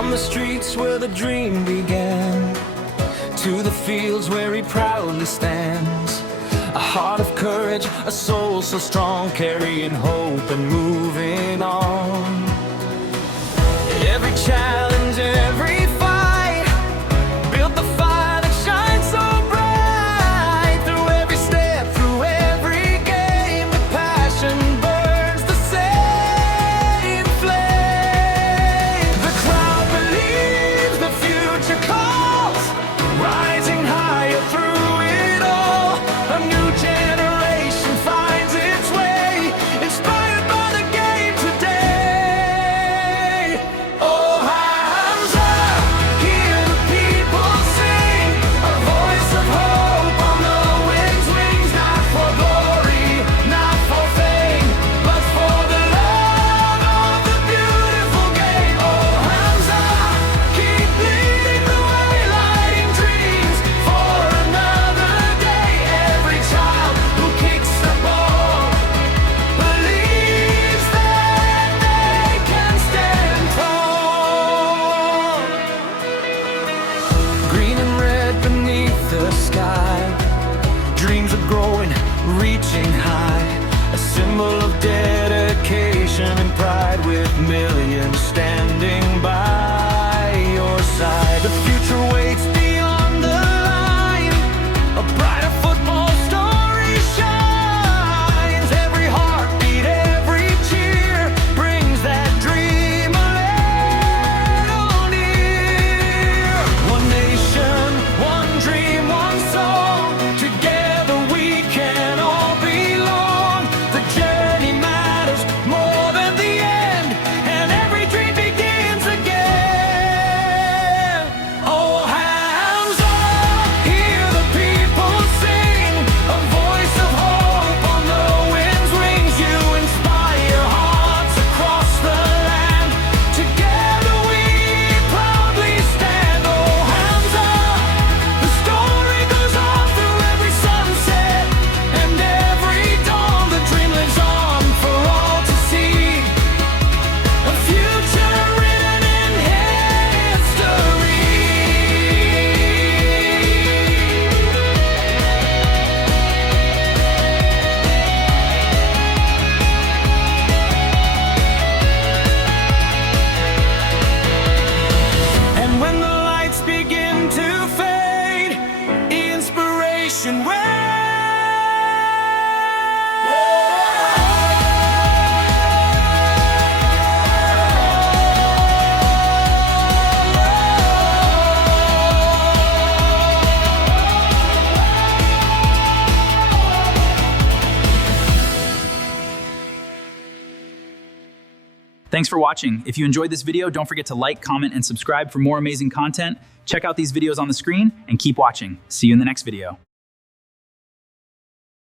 From the streets where the dream began, to the fields where he proudly stands. A heart of courage, a soul so strong, carrying hope and moving on. Every challenge, every fight, built the fire that shines so bright. Through every step, through every game, the passion burns the same flame. The crowd believes the future calls, rising higher through it all. A new generation finds its way, inspired by the game today. Oh, Hamza, hear the people sing, a voice of hope on the wind's wings. Not for glory, not for fame, but for the love of the beautiful game. Oh, Hamza, keep leading the way, lighting dreams for another day. Every child who kicks the ball believes that they can stand tall. Green and red beneath the sky, dreams are growing, reaching high. A symbol of dedication and pride, with millions standing by your side. The future waits beyond the line, a brighter football story shines. Every heartbeat, every cheer brings that dream a little near. One nation, one dream, one song. Together we can all belong. The journey matters more than the end, and every dream begins again. Oh, Hamza, hear the people sing, a voice of hope on the wind's wings. You inspire hearts across the land. Together we proudly stand. Oh, Hamza, the story goes on through every sunset and every dawn. The dream lives on for all to see, a future written in history. And when the lights begin to fade, inspiration Thanks for watching. If you enjoyed this video, don't forget to like, comment, and subscribe for more amazing content. Check out these videos on the screen and keep watching. See you in the next video.